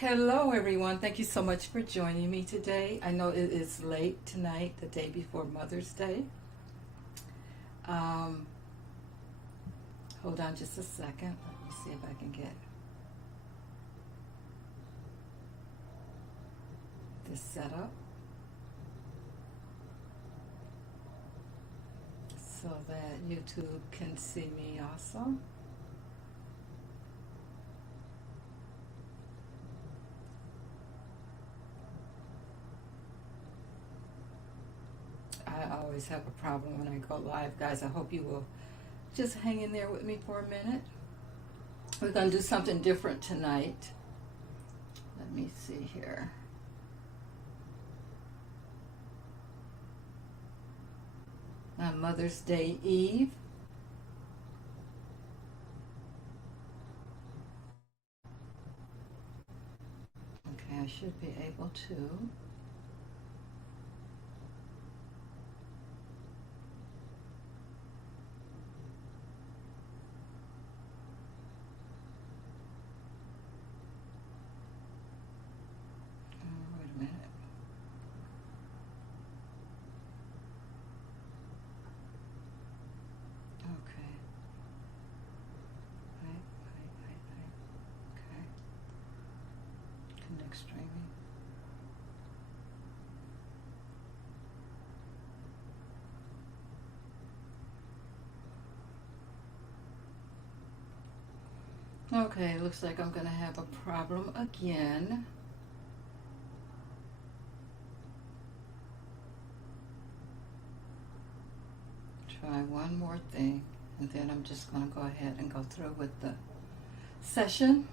Hello, everyone. Thank you so much for joining me today. I know it is late tonight, the day before Mother's Day. Um, Hold on just a second. Let me see if I can get this set up so that YouTube can see me also. I always have a problem when I go live, guys. I hope you will just hang in there with me for a minute. We're going to do something different tonight. Let me see here. On Mother's Day Eve. Okay, I should be able to. Wait a minute. Okay. Okay. Connect streaming. Okay, looks like I'm going to have a problem again. Try one more thing, and then I'm just going to go ahead and go through with the session.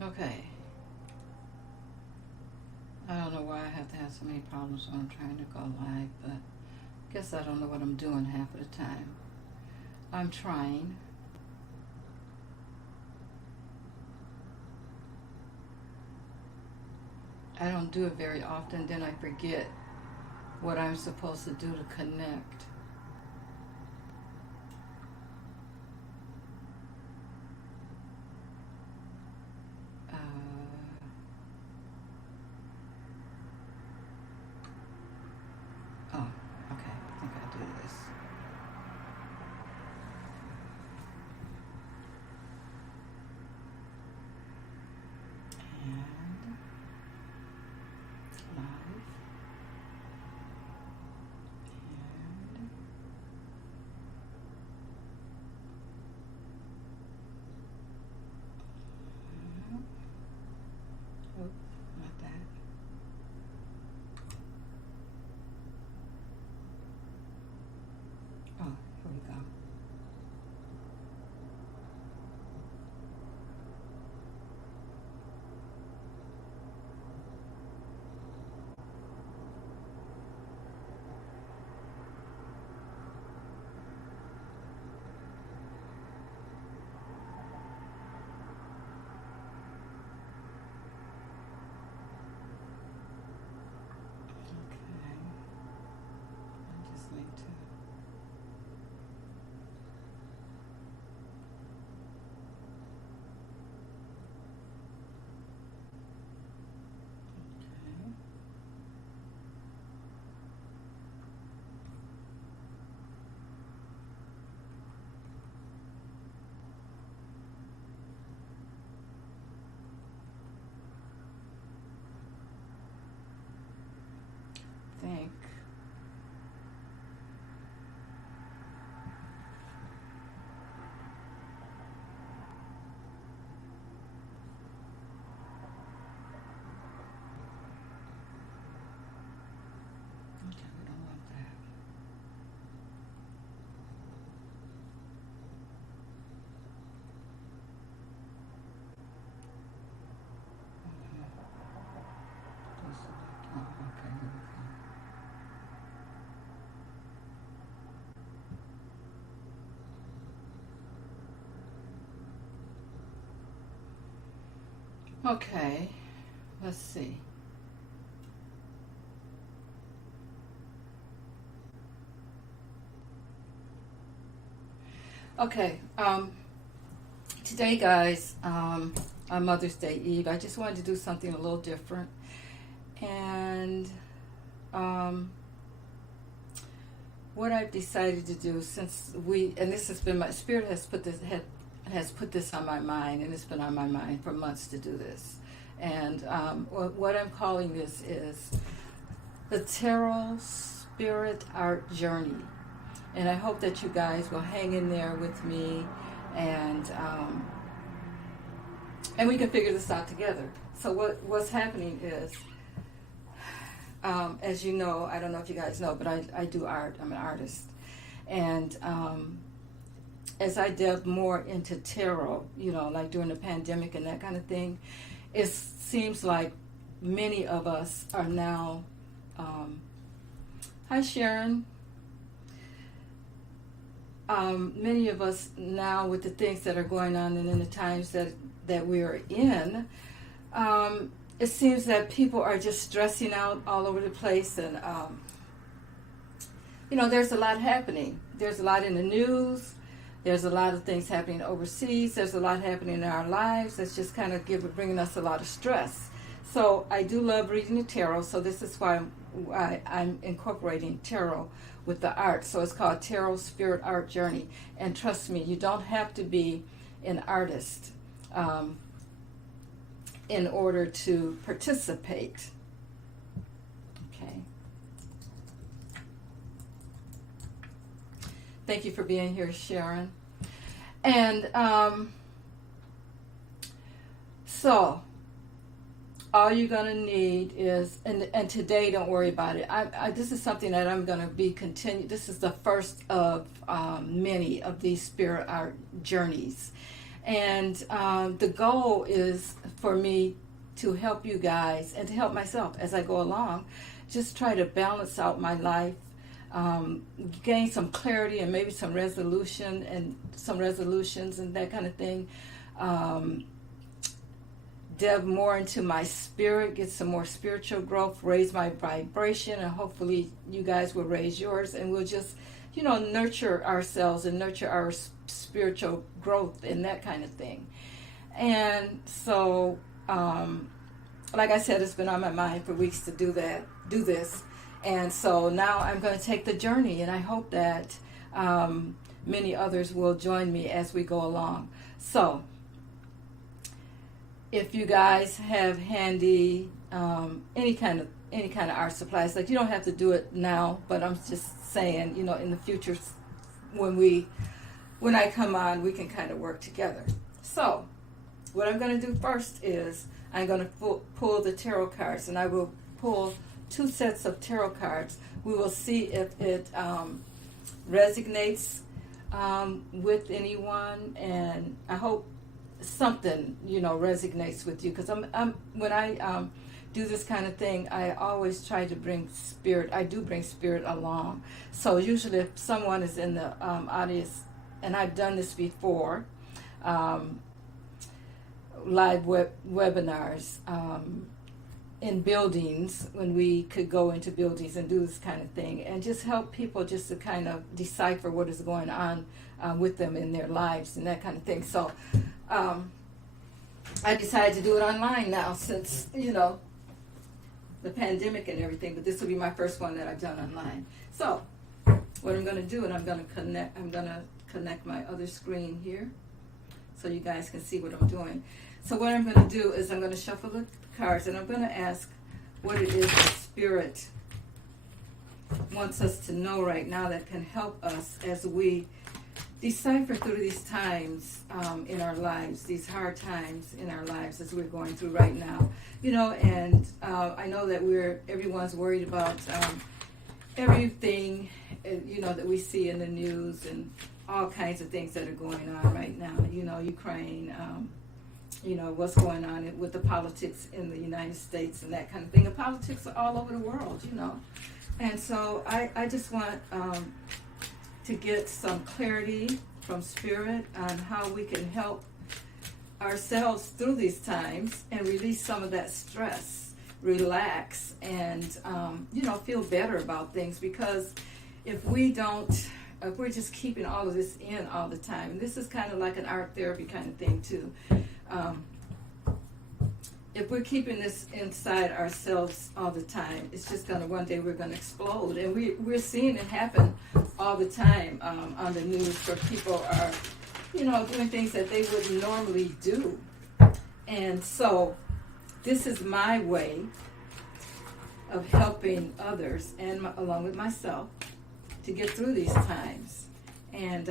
Okay. I don't know why I have to have so many problems when I'm trying to go live, but I guess I don't know what I'm doing half of the time. I'm trying. I don't do it very often, then I forget what I'm supposed to do to connect. Oh, okay. I think I'll do this. And live. And oops, not that. Oh, here we go. Okay. I just need to. Okay. Think. Okay, we don't want that. Okay, let's see. Okay, today, guys, on Mother's Day Eve, I just wanted to do something a little different. And what I've decided to do, since and this has been, my spirit has put this on my mind, and it's been on my mind for months to do this. And what I'm calling this is the Tarot Spirit Art Journey. And I hope that you guys will hang in there with me, and we can figure this out together. So what's happening is, as you know, I don't know if you guys know, but I do art. I'm an artist. And as I delve more into tarot, like during the pandemic and that kind of thing, it seems like many of us are now, hi Sharon, many of us now, with the things that are going on and in the times that we are in, it seems that people are just stressing out all over the place, and there's a lot happening. There's a lot in the news. There's a lot of things happening overseas. There's a lot happening in our lives that's just kind of bringing us a lot of stress. So I do love reading the tarot, so this is why I'm incorporating tarot with the art. So it's called Tarot Spirit Art Journey. And trust me, you don't have to be an artist in order to participate. Okay. Thank you for being here, Sharon. And so all you're going to need is, and today, don't worry about it. This is something that I'm going to be continued. This is the first of many of these spirit art journeys. And the goal is for me to help you guys and to help myself as I go along, just try to balance out my life, gain some clarity and maybe some resolutions and that kind of thing. Delve more into my spirit, get some more spiritual growth, raise my vibration, and hopefully you guys will raise yours, and we'll just, nurture ourselves and nurture our spiritual growth and that kind of thing. And so, like I said, it's been on my mind for weeks to do this. And so now I'm going to take the journey, and I hope that many others will join me as we go along. So, if you guys have handy any kind of art supplies, like, you don't have to do it now, but I'm just saying, in the future, when I come on, we can kind of work together. So, what I'm going to do first is I'm going to pull the tarot cards, and I will pull 2 sets of tarot cards. We will see if it resonates with anyone, and I hope something resonates with you, because when I do this kind of thing, I always try to bring spirit. I do bring spirit along. So usually, if someone is in the audience, and I've done this before, live webinars in buildings, when we could go into buildings and do this kind of thing, and just help people just to kind of decipher what is going on with them in their lives and that kind of thing. So I decided to do it online now, since the pandemic and everything, but this will be my first one that I've done online. So what I'm going to do, and I'm going to connect my other screen here so you guys can see what I'm doing. So what I'm going to do is I'm going to shuffle the cards, and I'm going to ask what it is that Spirit wants us to know right now that can help us as we decipher through these times in our lives, these hard times in our lives as we're going through right now. And I know that everyone's worried about everything, that we see in the news, and all kinds of things that are going on right now. Ukraine, what's going on with the politics in the United States and that kind of thing. And politics are all over the world, And so I just want to get some clarity from Spirit on how we can help ourselves through these times and release some of that stress, relax, and feel better about things. Because if we're just keeping all of this in all the time, and this is kind of like an art therapy kind of thing too. If we're keeping this inside ourselves all the time, it's just gonna, one day we're gonna explode. And we're seeing it happen all the time on the news, where people are, doing things that they wouldn't normally do. And so this is my way of helping others, and along with myself, to get through these times. And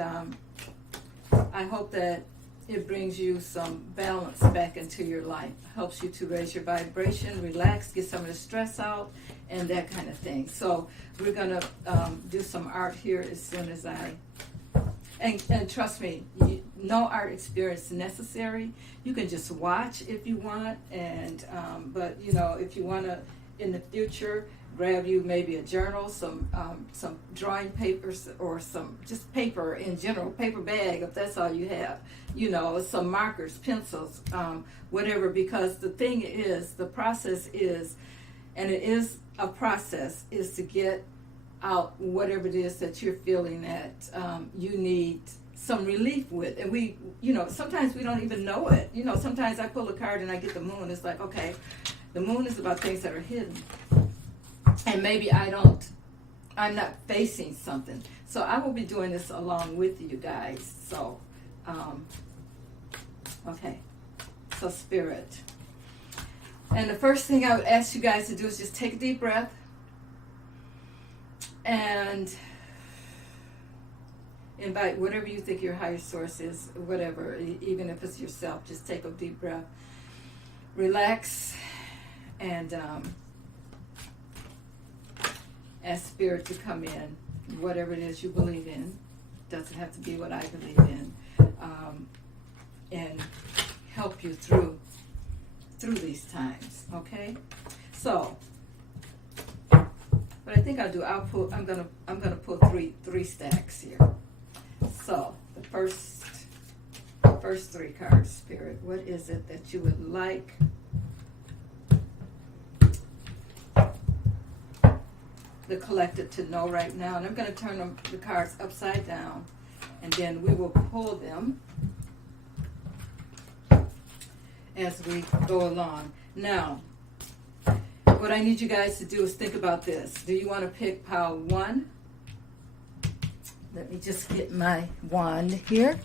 I hope that it brings you some balance back into your life, helps you to raise your vibration, relax, get some of the stress out, and that kind of thing. So we're going to do some art here as soon as and trust me, no art experience necessary. You can just watch if you want, and but if you want to, in the future, grab you maybe a journal, some drawing papers, or some just paper in general, paper bag if that's all you have, some markers, pencils, whatever, because the thing is, the process is, and it is a process, is to get out whatever it is that you're feeling that you need some relief with. And we, sometimes we don't even know it. Sometimes I pull a card and I get the moon. It's like, okay, the moon is about things that are hidden. And maybe I'm not facing something. So I will be doing this along with you guys. So, okay. So Spirit. And the first thing I would ask you guys to do is just take a deep breath. And invite whatever you think your higher source is, whatever, even if it's yourself, just take a deep breath. Relax, and ask Spirit to come in, whatever it is you believe in. Doesn't have to be what I believe in, and help you through these times. Okay, so what I think I'll do, I'm gonna pull three stacks here. So the first three cards, Spirit, what is it that you would like the collective to know right now? And I'm going to turn the cards upside down, and then we will pull them as we go along. Now, what I need you guys to do is think about this. Do you want to pick pile 1? Let me just get my wand here.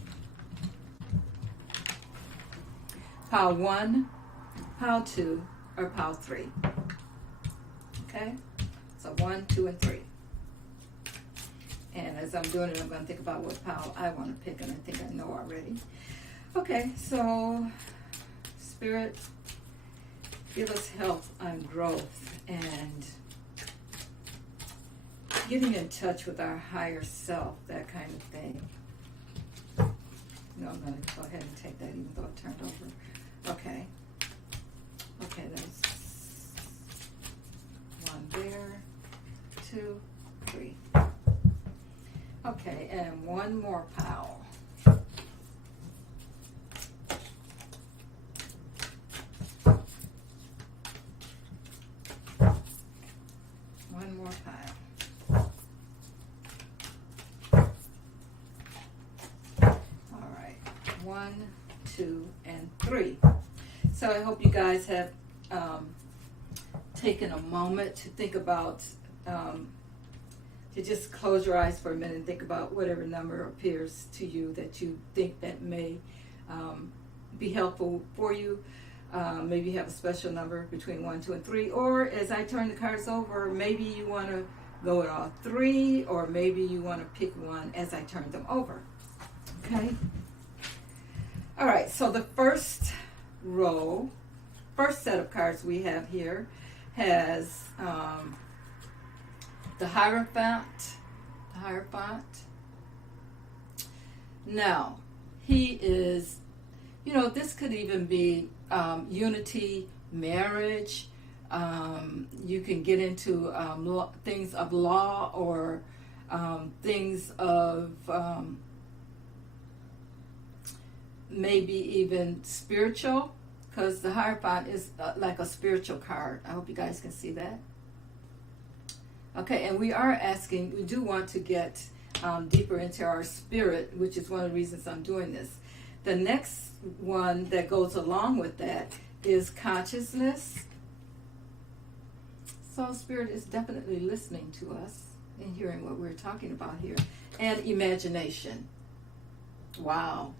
Pile 1, pile 2, or pile 3. Okay? So 1, 2, and 3. And as I'm doing it, I'm going to think about what pile I want to pick, and I think I know already. Okay, so Spirit, give us health and growth, and getting in touch with our higher self, that kind of thing. No, I'm going to go ahead and take that even though it turned over. Okay. Okay, that's 1 there, 2, 3. Okay, and 1 more pile. 1 more pile. All right, 1, 2, and 3. So I hope you guys have taken a moment to think about, to just close your eyes for a minute and think about whatever number appears to you that you think that may be helpful for you. Maybe you have a special number between 1, 2, and 3, or as I turn the cards over, maybe you want to go with all 3, or maybe you want to pick one as I turn them over. Okay? All right, so the first set of cards we have here has the Hierophant. Now, he is, this could even be unity, marriage. You can get into things of law, or things of maybe even spiritual, because the Hierophant is like a spiritual card. I hope you guys can see that. Okay, and we do want to get deeper into our spirit, which is one of the reasons I'm doing this. The next one that goes along with that is consciousness. So Spirit is definitely listening to us and hearing what we're talking about here. And imagination. Wow.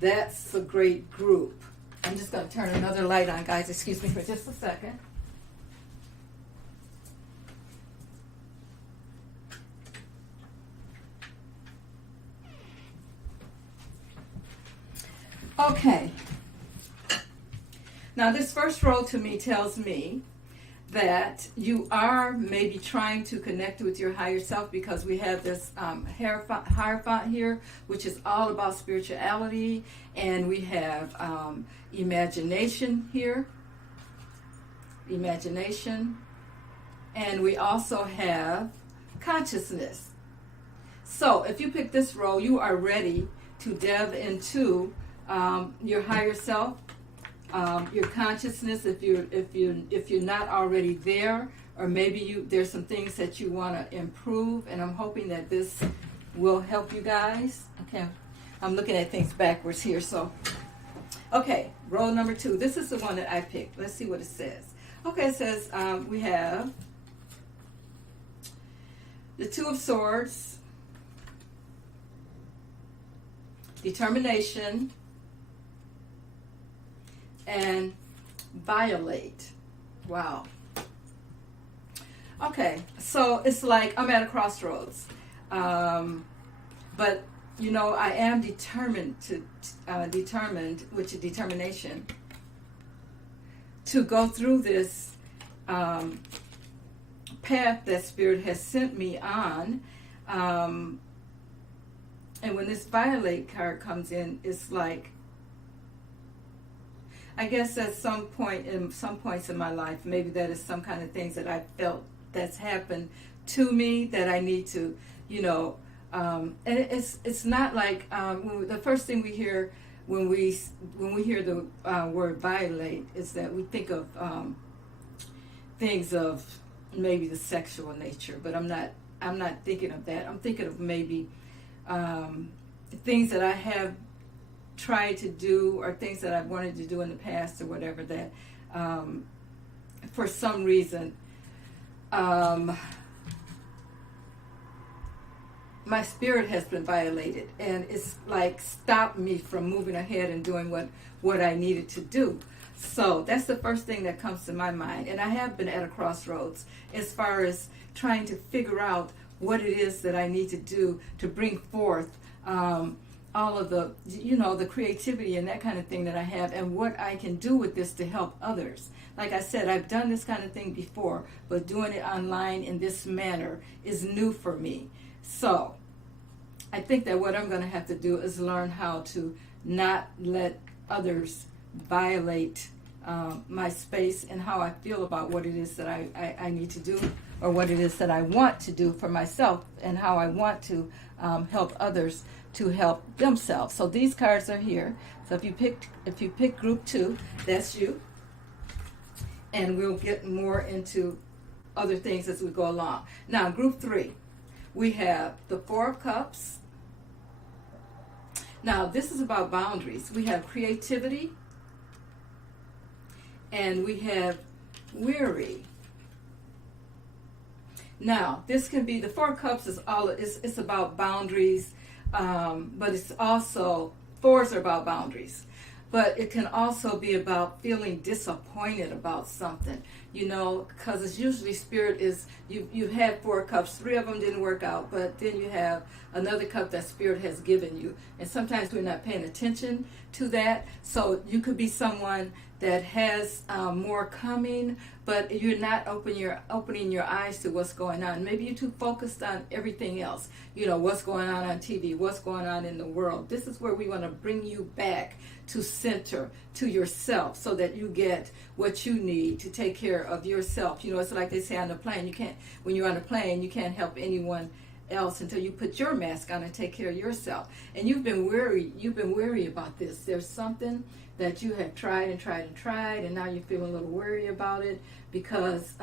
That's a great group. I'm just going to turn another light on, guys. Excuse me for just a second. Okay. Now this first row to me tells me that you are maybe trying to connect with your higher self, because we have this Hierophant here, which is all about spirituality, and we have imagination here, and we also have consciousness. So if you pick this row, you are ready to delve into your higher self, your consciousness, if you're not already there, or maybe there's some things that you want to improve, and I'm hoping that this will help you guys. Okay, I'm looking at things backwards here. So, okay, row number 2. This is the one that I picked. Let's see what it says. Okay, it says we have the Two of Swords, determination, and violate. Wow. Okay, so it's like I'm at a crossroads, but you know, I am determined, which is determination, to go through this path that Spirit has sent me on. And when this violate card comes in, it's like, I guess at some points in my life, maybe that is some kind of things that I felt that's happened to me that I need to, you know, and it's not like the first thing we hear when we hear the word violate is that we think of things of maybe the sexual nature, but I'm not thinking of that. I'm thinking of maybe things that I have tried to do, or things that I've wanted to do in the past, or whatever, that for some reason my spirit has been violated, and it's like stopped me from moving ahead and doing what I needed to do. So that's the first thing that comes to my mind, and I have been at a crossroads as far as trying to figure out what it is that I need to do to bring forth all of the, you know, the creativity and that kind of thing that I have, and what I can do with this to help others. Like I said, I've done this kind of thing before, but doing it online in this manner is new for me. So I think that what I'm going to have to do is learn how to not let others violate my space and how I feel about what it is that I need to do, or what it is that I want to do for myself, and how I want to help others to help themselves. So these cards are here. So if you pick group 2, that's you. And we'll get more into other things as we go along. Now, group 3, we have the 4 of Cups. Now, this is about boundaries. We have creativity, and we have weary. Now, this can be, the 4 of Cups is it's about boundaries, but it's also, 4s are about boundaries. But it can also be about feeling disappointed about something, you know, because it's usually Spirit is, you've had 4 cups, 3 of them didn't work out, but then you have another cup that Spirit has given you. And sometimes we're not paying attention to that. So you could be someone that has more coming, but you're not opening your eyes to what's going on. Maybe you're too focused on everything else, you know, what's going on TV, what's going on in the world. This is where we want to bring you back to center, to yourself, so that you get what you need to take care of yourself. You know, it's like they say on the plane, when you're on a plane, you can't help anyone else until you put your mask on and take care of yourself. And you've been worried about this. There's something that you have tried and tried and tried, and now you're feeling a little worried about it because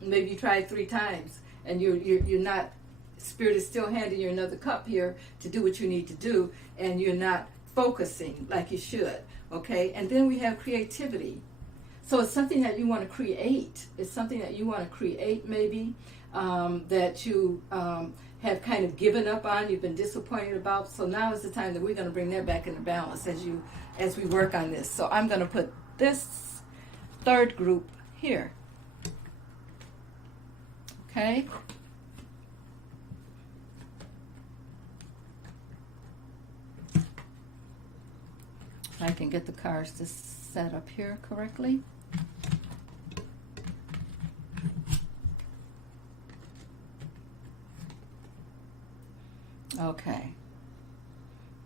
maybe you tried 3 times and you're not. Spirit is still handing you another cup here to do what you need to do, and you're not focusing like you should. Okay, and then we have creativity. So it's something that you want to create. It's something that you want to create, maybe that you have kind of given up on. You've been disappointed about. So now is the time that we're going to bring that back into balance as we work on this. So I'm going to put this third group here. Okay. I can get the cards to set up here correctly. Okay.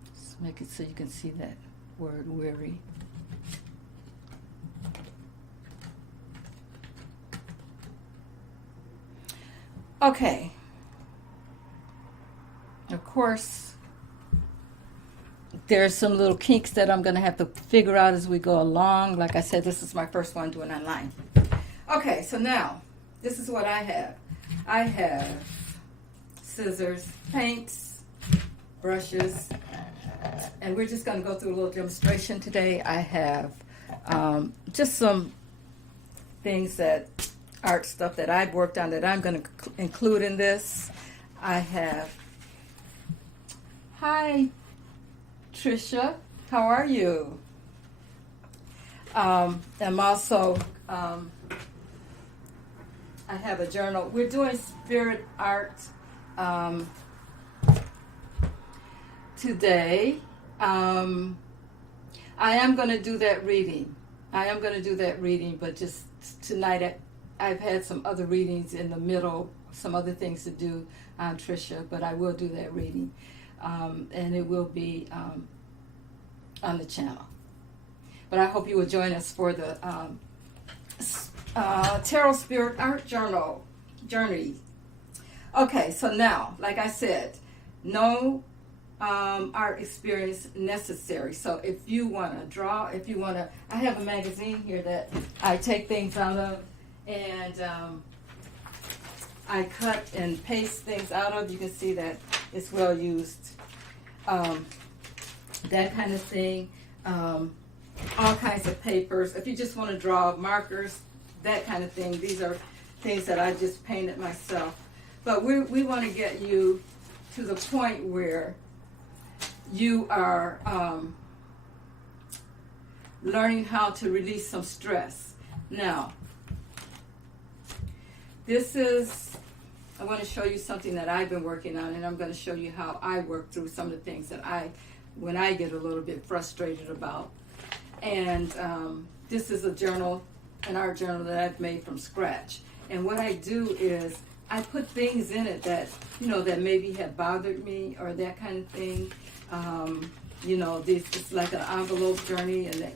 Let's make it so you can see that word weary. Okay. Of course, there's some little kinks that I'm going to have to figure out as we go along. Like I said, this is my first one doing online. Okay, so now, this is what I have. I have scissors, paints, brushes, and we're just going to go through a little demonstration today. I have just some things art stuff that I've worked on that I'm going to include in this. I have, hi, Trisha, how are you? I'm also, I have a journal. We're doing spirit art today. I am going to do that reading. But just tonight I've had some other readings in the middle, some other things to do on Trisha, but I will do that reading. And it will be on the channel. But I hope you will join us for the Tarot Spirit Art Journey. Okay, so now, like I said, no art experience necessary. So if you want to draw, I have a magazine here that I take things out of, and I cut and paste things out of. You can see that it's well used. That kind of thing. All kinds of papers. If you just want to draw markers, that kind of thing. These are things that I just painted myself. But we want to get you to the point where you are learning how to release some stress. Now, I want to show you something that I've been working on, and I'm going to show you how I work through some of the things that when I get a little bit frustrated about. And this is an art journal that I've made from scratch. And what I do is I put things in it that, that maybe have bothered me or that kind of thing. It's like an envelope journey, and that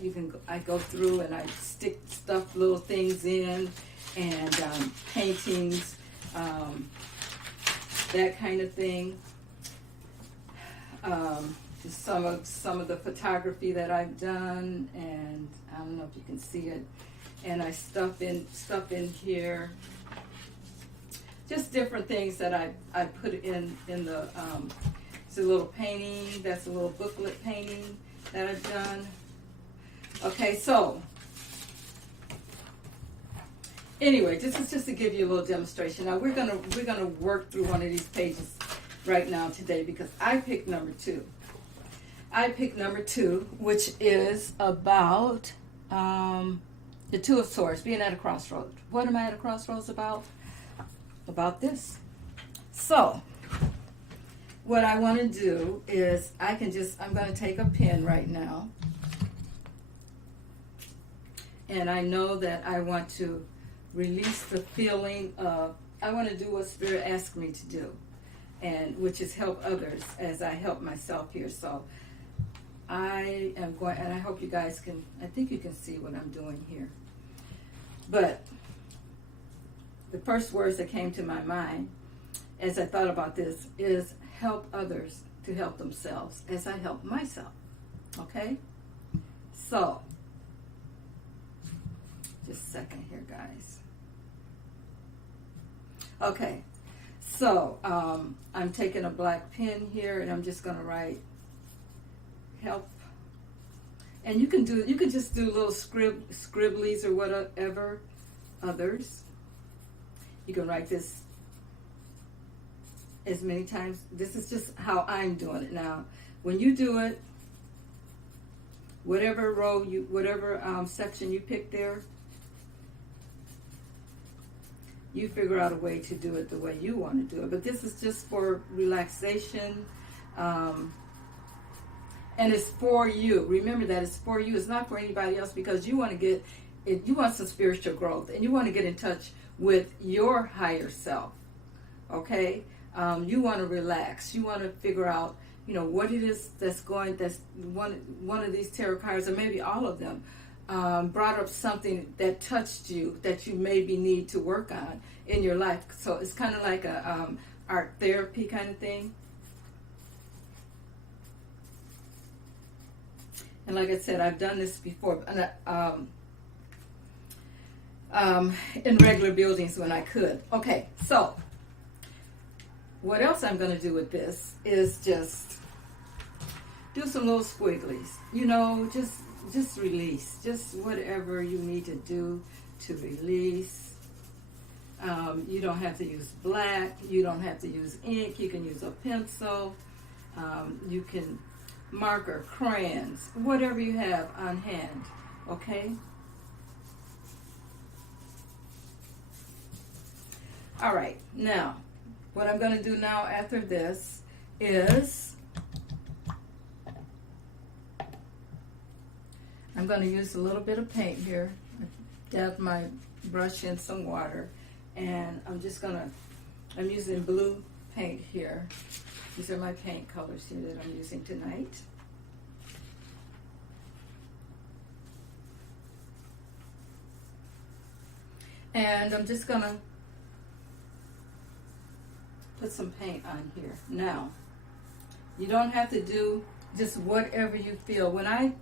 I go through and I stick stuff, little things in, and paintings, that kind of thing. Some of the photography that I've done, and I don't know if you can see it. And I stuff in here, just different things that I put in the. It's a little painting. That's a little booklet painting that I've done. Okay, so anyway, this is just to give you a little demonstration. Now we're gonna work through one of these pages right now today because I picked number 2. I picked number 2, which is about the Two of Swords, being at a crossroads. What am I at a crossroads about? About this. So, what I want to do is I'm going to take a pen right now. And I know that I want to release the feeling of, I want to do what Spirit asked me to do, and which is help others as I help myself here. So I am going, and I hope you guys I think you can see what I'm doing here. But the first words that came to my mind, as I thought about this, is help others to help themselves as I help myself. Okay? So, just a second here, guys. Okay, so I'm taking a black pen here, and I'm just going to write help. And you can just do little scribblies or whatever others. You can write this as many times. This is just how I'm doing it now. When you do it, whatever row whatever section you pick there, you figure out a way to do it the way you want to do it. But this is just for relaxation. And it's for you. Remember that it's for you. It's not for anybody else, because you want to you want some spiritual growth, and you want to get in touch with your higher self. Okay? You want to relax. You want to figure out, what it is that's one of these tarot cards, or maybe all of them, brought up something that touched you that you maybe need to work on in your life. So it's kind of like a art therapy kind of thing. And like I said, I've done this before in regular buildings when I could. Okay, so what else I'm going to do with this is just do some little squigglies. Just release. Just whatever you need to do to release. You don't have to use black. You don't have to use ink. You can use a pencil. You can marker, crayons, whatever you have on hand, okay? All right, now, what I'm going to do now after this is I'm going to use a little bit of paint here. Dab my brush in some water, and I'm using blue paint here. These are my paint colors here that I'm using tonight. And I'm just going to put some paint on here. Now, you don't have to do just whatever you feel. When I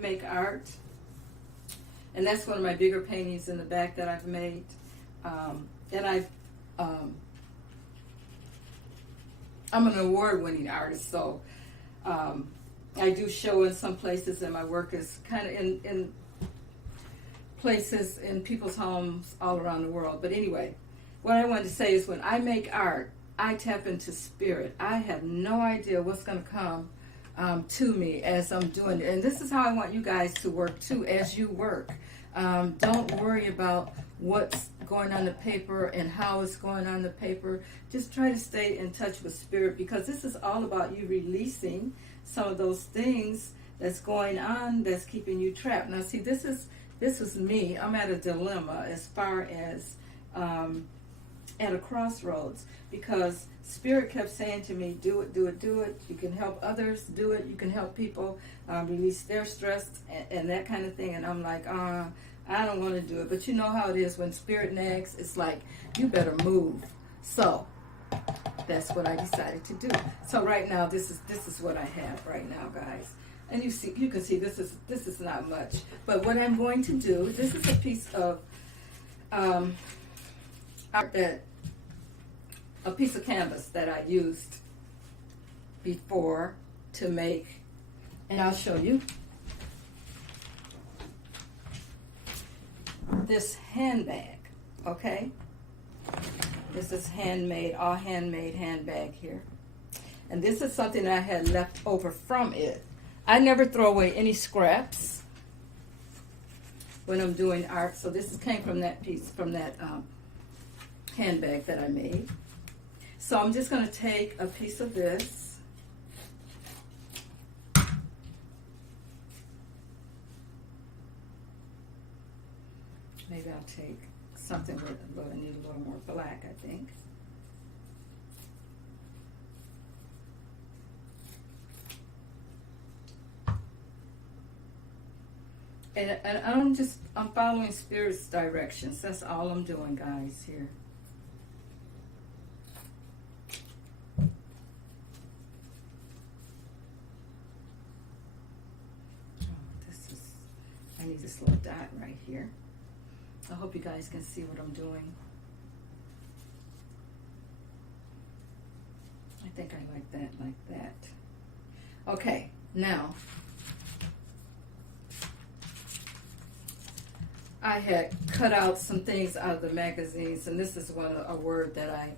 make art, and that's one of my bigger paintings in the back that I've made, and I'm an award-winning artist, so I do show in some places, and my work is kind of in places in people's homes all around the world. But anyway, what I wanted to say is when I make art, I tap into spirit. I have no idea what's going to come to me as I'm doing it. And this is how I want you guys to work too as you work. Don't worry about what's going on the paper and how it's going on the paper. Just try to stay in touch with spirit, because this is all about you releasing some of those things that's going on that's keeping you trapped. Now see, this is me. I'm at a dilemma as far as at a crossroads, because spirit kept saying to me, do it, do it, do it. You can help others, do it. You can help people release their stress and that kind of thing. And I'm like, I don't want to do it. But you know how it is when spirit nags. It's like, you better move. So that's what I decided to do. So right now, this is what I have right now, guys. And you can see this is not much. But what I'm going to do, this is a piece of art a piece of canvas that I used before to make, and I'll show you this handbag. Okay, this is handmade, all handmade handbag here, and this is something I had left over from it. I never throw away any scraps when I'm doing art, so this came from that piece, from that handbag that I made. So I'm just going to take a piece of this, maybe I'll take something with I need a little more black, I think. And I'm following Spirit's directions. That's all I'm doing, guys, here. this little dot right here. I hope you guys can see what I'm doing. I think I like that. Okay, now I had cut out some things out of the magazines, and this is a word that I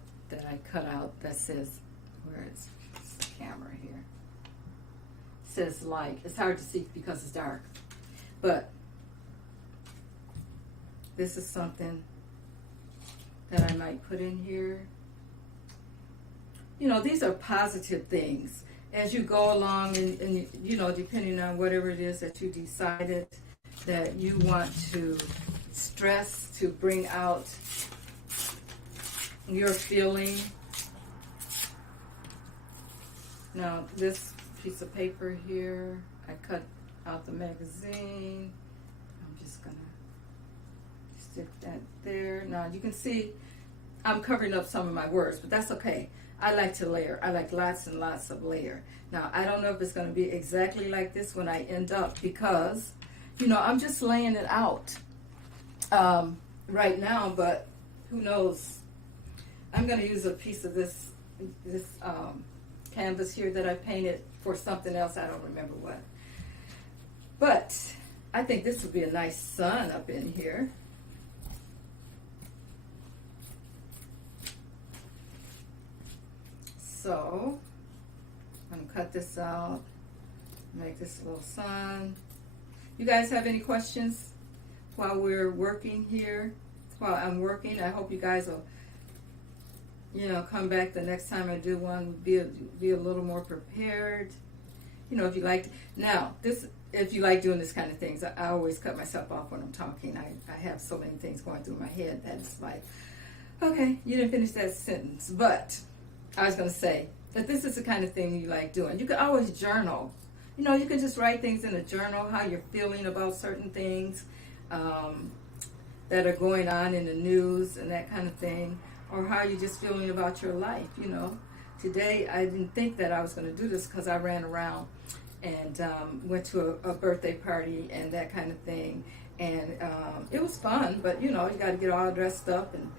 cut out that says, where is the camera here? It says like. It's hard to see because it's dark, but this is something that I might put in here. You know, these are positive things. As you go along and you know, depending on whatever it is that you decided that you want to stress, to bring out your feeling. Now, this piece of paper here, I cut out the magazine. I'm just going to stick that there. Now, you can see I'm covering up some of my words, but that's okay. I like to layer. I like lots and lots of layer. Now, I don't know if it's going to be exactly like this when I end up, because, you know, I'm just laying it out right now, but who knows. I'm going to use a piece of this canvas here that I painted for something else. I don't remember what. But I think this would be a nice sun up in here. So I'm going to cut this out, make this a little sun. You guys have any questions while we're working here? While I'm working, I hope you guys will, you know, come back the next time I do one, be a little more prepared. You know, if you like, now this, if you like doing this kind of things, I always cut myself off when I'm talking. I have so many things going through my head that it's like, okay, you didn't finish that sentence. But I was going to say that this is the kind of thing you like doing. You can always journal. You know, you can just write things in a journal, how you're feeling about certain things that are going on in the news and that kind of thing, or how you're just feeling about your life, you know. Today, I didn't think that I was going to do this because I ran around and went to a birthday party and that kind of thing. And it was fun, but, you know, you got to get all dressed up and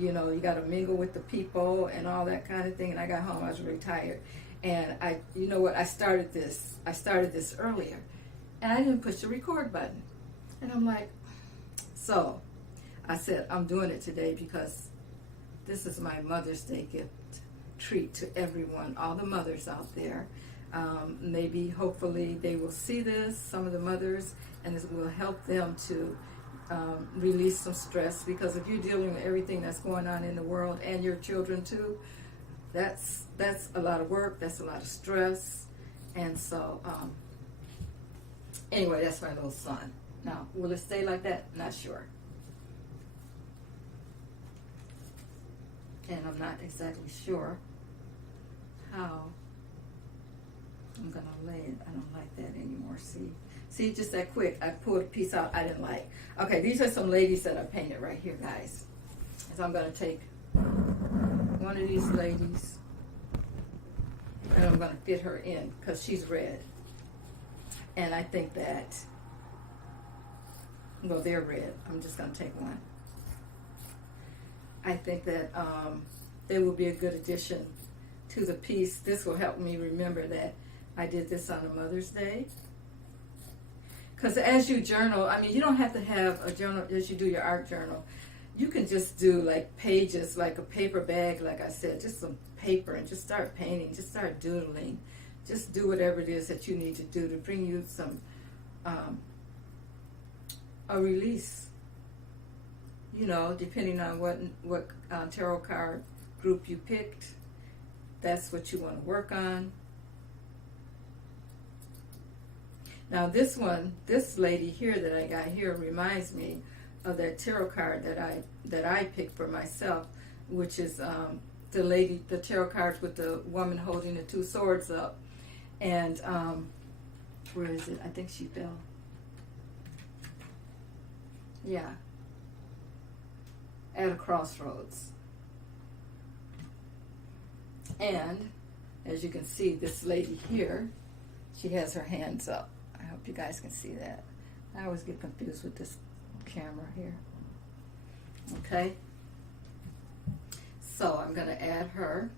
you know, you got to mingle with the people and all that kind of thing. And I got home, I was really tired. And you know what, I started this earlier, and I didn't push the record button. And I'm like, so I said, I'm doing it today because this is my Mother's Day gift treat to everyone, all the mothers out there. Maybe, hopefully, they will see this, some of the mothers, and it will help them to release some stress, because if you're dealing with everything that's going on in the world and your children too, that's a lot of work, that's a lot of stress. And so anyway, that's my little son. Now, will it stay like that? Not sure. And I'm not exactly sure how I'm gonna lay it. I don't like that anymore. See, just that quick, I pulled a piece out I didn't like. Okay, these are some ladies that I painted right here, guys. So I'm gonna take one of these ladies and I'm gonna fit her in because she's red. And I think that, well, they're red. I'm just gonna take one. I think that they will be a good addition to the piece. This will help me remember that I did this on a Mother's Day. Because as you journal, I mean, you don't have to have a journal as you do your art journal. You can just do like pages, like a paper bag, like I said, just some paper, and just start painting, just start doodling. Just do whatever it is that you need to do to bring you some, a release. You know, depending on what tarot card group you picked, that's what you want to work on. Now this one, this lady here that I got here reminds me of that tarot card that I picked for myself, which is the tarot cards with the woman holding the two swords up. And where is it? I think she fell. Yeah. At a crossroads. And as you can see, this lady here, she has her hands up. I hope you guys can see that. I always get confused with this camera here. Okay. So I'm going to add her.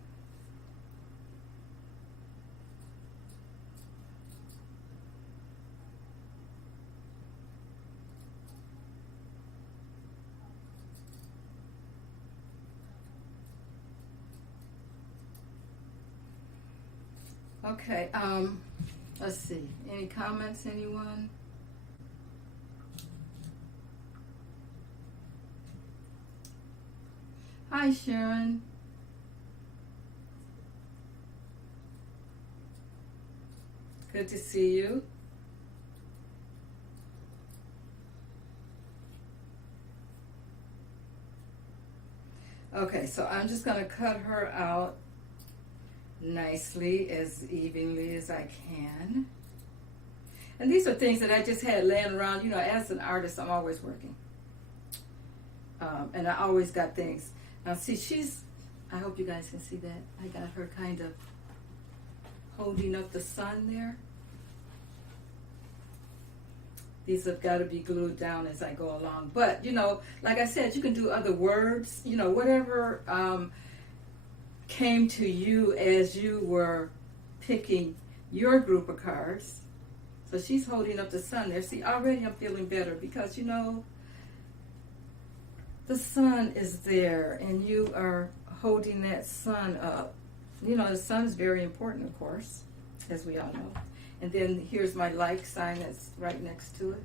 Okay, let's see. Any comments, anyone? Hi, Sharon. Good to see you. Okay, so I'm just going to cut her out nicely, as evenly as I can. And these are things that I just had laying around. You know, as an artist, I'm always working. And I always got things. Now, see, I hope you guys can see that. I got her kind of holding up the sun there. These have got to be glued down as I go along. But, you know, like I said, you can do other words, you know, whatever came to you as you were picking your group of cards. So she's holding up the sun there. See, already I'm feeling better because, you know, the sun is there and you are holding that sun up. You know, the sun is very important, of course, as we all know. And then here's my like sign that's right next to it.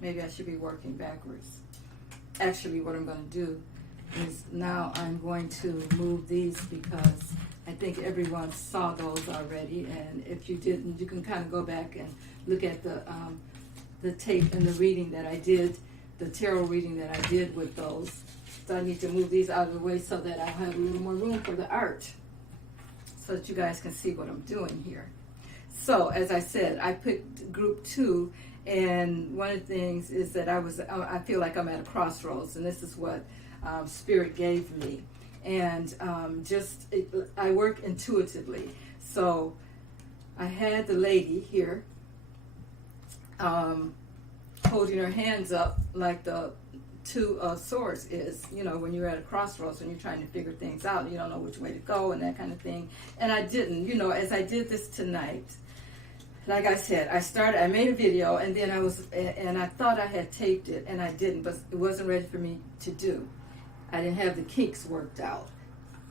Maybe I should be working backwards. Actually, what I'm going to do is now I'm going to move these because I think everyone saw those already. And if you didn't, you can kind of go back and look at the tape and the reading that I did, the tarot reading that I did with those. So I need to move these out of the way so that I have a little more room for the art, so that you guys can see what I'm doing here. So, as I said, I picked group 2, and one of the things is that I feel like I'm at a crossroads, and this is what Spirit gave me. And I work intuitively. So, I had the lady here holding her hands up like the 2 of Swords is, you know, when you're at a crossroads, when you're trying to figure things out, you don't know which way to go and that kind of thing. And I didn't, you know, as I did this tonight, like I said, I made a video and then I thought I had taped it and I didn't, but it wasn't ready for me to do. I didn't have the kinks worked out.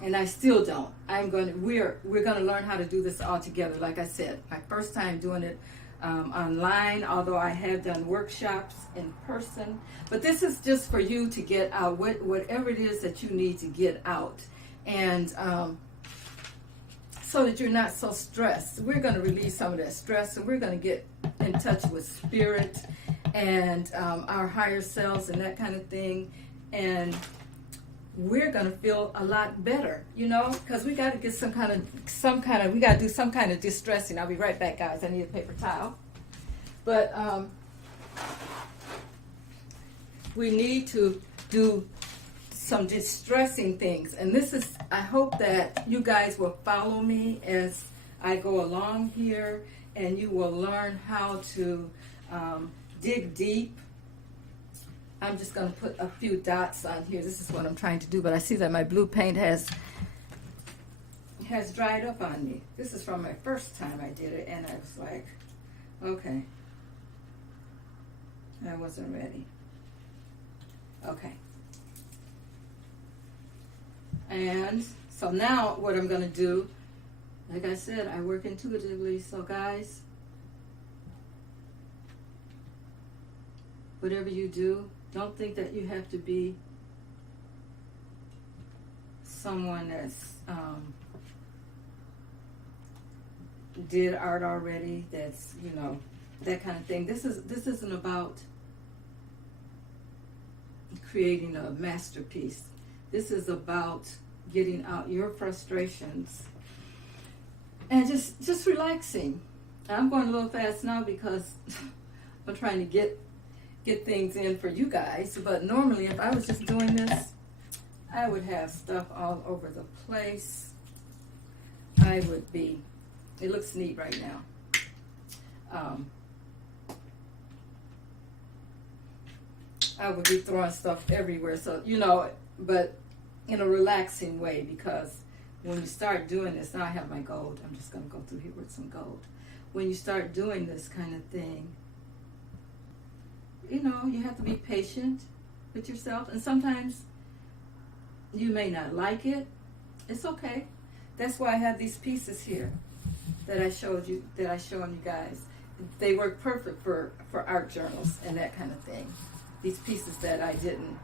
And I still don't. We're going to learn how to do this all together. Like I said, my first time doing it online, although I have done workshops in person. But this is just for you to get out whatever it is that you need to get out. And so that you're not so stressed. We're going to release some of that stress, and we're going to get in touch with Spirit and our higher selves and that kind of thing. And we're going to feel a lot better, you know, because we got to get we got to do some kind of distressing. I'll be right back, guys. I need a paper towel. But we need to do some distressing things. And I hope that you guys will follow me as I go along here, and you will learn how to dig deep. I'm just going to put a few dots on here. This is what I'm trying to do, but I see that my blue paint has dried up on me. This is from my first time I did it, and I was like, okay, I wasn't ready. Okay. And so now what I'm going to do, like I said, I work intuitively. So guys, whatever you do, don't think that you have to be someone that's did art already, that's, you know, that kind of thing. This isn't about creating a masterpiece. This is about getting out your frustrations and just relaxing. I'm going a little fast now because I'm trying to get things in for you guys. But normally, if I was just doing this, I would have stuff all over the place. It looks neat right I would be throwing stuff everywhere. So, you know, but in a relaxing way, because when you start doing this, now I have my gold. I'm just going to go through here with some gold. When you start doing this kind of thing, you know, you have to be patient with yourself. And sometimes you may not like it. It's okay. That's why I have these pieces here that I showed you, that I showed you guys. They work perfect for art journals and that kind of thing. These pieces that I didn't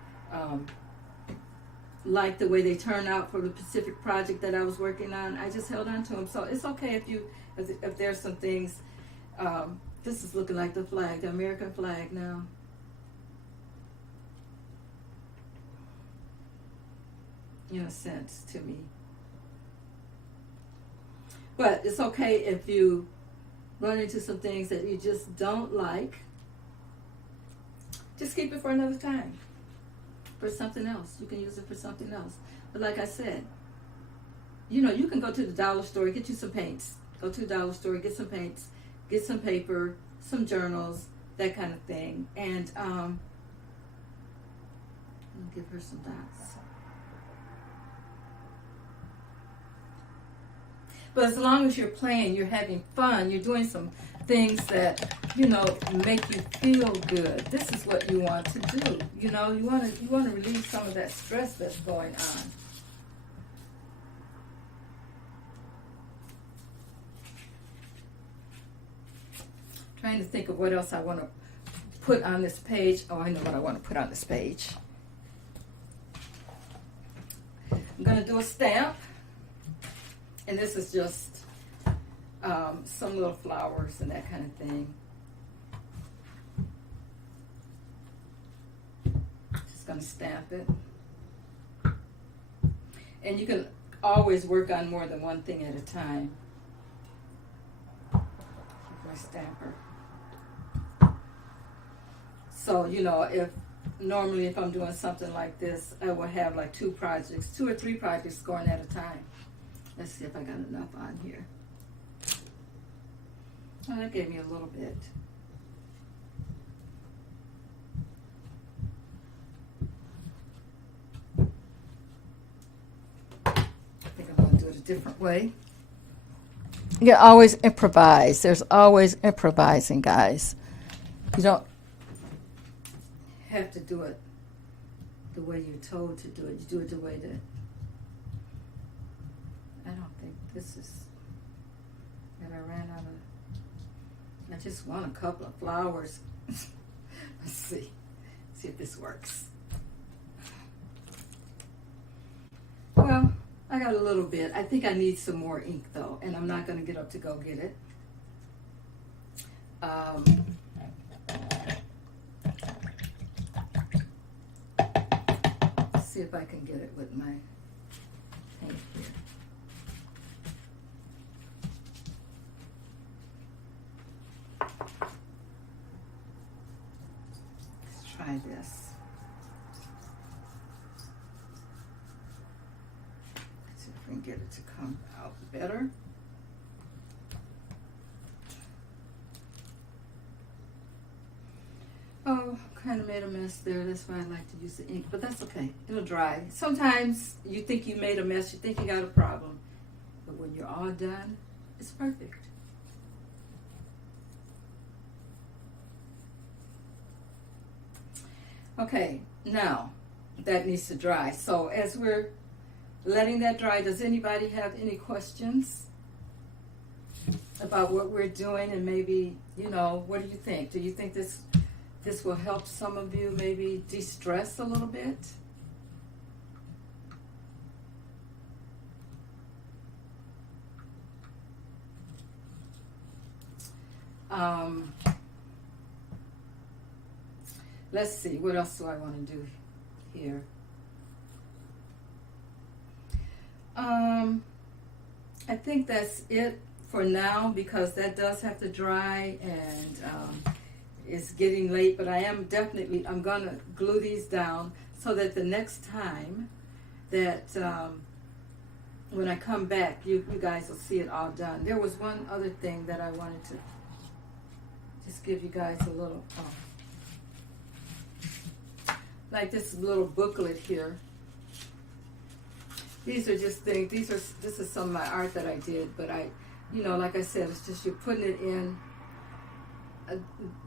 like the way they turned out for the specific project that I was working on, I just held on to them. So it's okay if there's some things. This is looking like the flag, the American flag now. In a sense, to me. But it's okay if you run into some things that you just don't like. Just keep it for another time. For something else. You can use it for something else. But like I said, you know, you can go to the dollar store, get you some paints. Go to the dollar store, get some paints, get some paper, some journals, that kind of thing. And I'll give her some dots. But as long as you're playing, you're having fun, you're doing some things that, you know, make you feel good. This is what you want to do. You know, you want to relieve some of that stress that's going on. Trying to think of what else I want to put on this page. Oh, I know what I want to put on this page. I'm going to do a stamp. And this is just some little flowers and that kind of thing. Just going to stamp it. And you can always work on more than one thing at a time. My stamper. So, you know, if I'm doing something like this, I will have like 2 or 3 projects going at a time. Let's see if I got enough on here. Oh, that gave me a little bit. I think I'm going to do it a different way. You can always improvise. There's always improvising, guys. You don't have to do it the way you're told to do it. You do it the way that... I don't think this is that I ran out of. I just want a couple of flowers. Let's see if this works. Well, I got a little bit. I think I need some more ink though, and I'm not going to get up to go get it. Let's see if I can get it with my paint here. Try this. Let's see if we can get it to come out better. Oh, kind of made a mess there. That's why I like to use the ink, but that's okay. It'll dry. Sometimes you think you made a mess, you think you got a problem, but when you're all done, it's perfect. Okay, now that needs to dry. So as we're letting that dry, does anybody have any questions about what we're doing? And maybe, you know, what do you think? Do you think this will help some of you maybe de-stress a little bit? Let's see, what else do I want to do here? I think that's it for now, because that does have to dry, and it's getting late, but I'm going to glue these down so that the next time that when I come back, you guys will see it all done. There was one other thing that I wanted to just give you guys a little, like this little booklet here. These are just things, this is some of my art that I did, but like I said, it's just you're putting it in.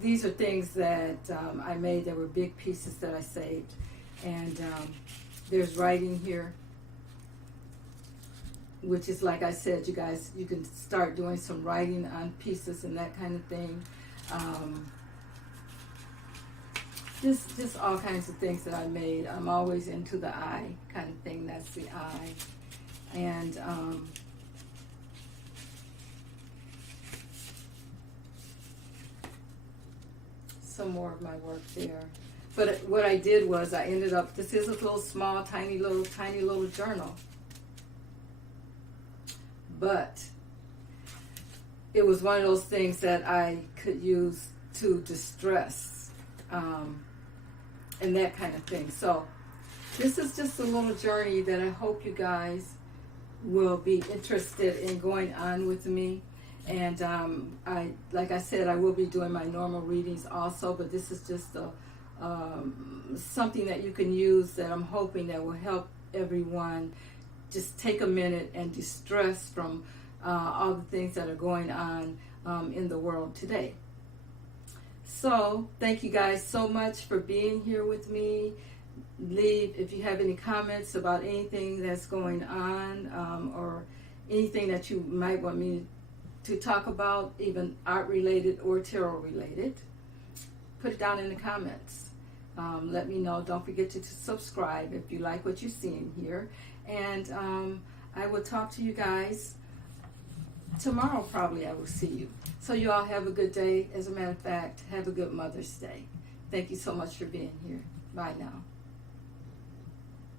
These are things that I made that were big pieces that I saved. And there's writing here, which is, like I said, you guys, you can start doing some writing on pieces and that kind of thing. Just all kinds of things that I made. I'm always into the eye kind of thing. That's the eye. And some more of my work there. But what I did was I ended up, this is a little small, tiny little journal. But it was one of those things that I could use to distress and that kind of thing. So this is just a little journey that I hope you guys will be interested in going on with me. And like I said, I will be doing my normal readings also, but this is just something that you can use that I'm hoping that will help everyone just take a minute and distress from all the things that are going on in the world today. So thank you guys so much for being here with me. Leave if you have any comments about anything that's going on or anything that you might want me to talk about, even art related or tarot related. Put it down in the comments. Let me know. Don't forget to subscribe if you like what you're seeing here. And I will talk to you guys tomorrow. Probably I will see you. So you all have a good day. As a matter of fact, have a good Mother's Day. Thank you so much for being here. Bye now.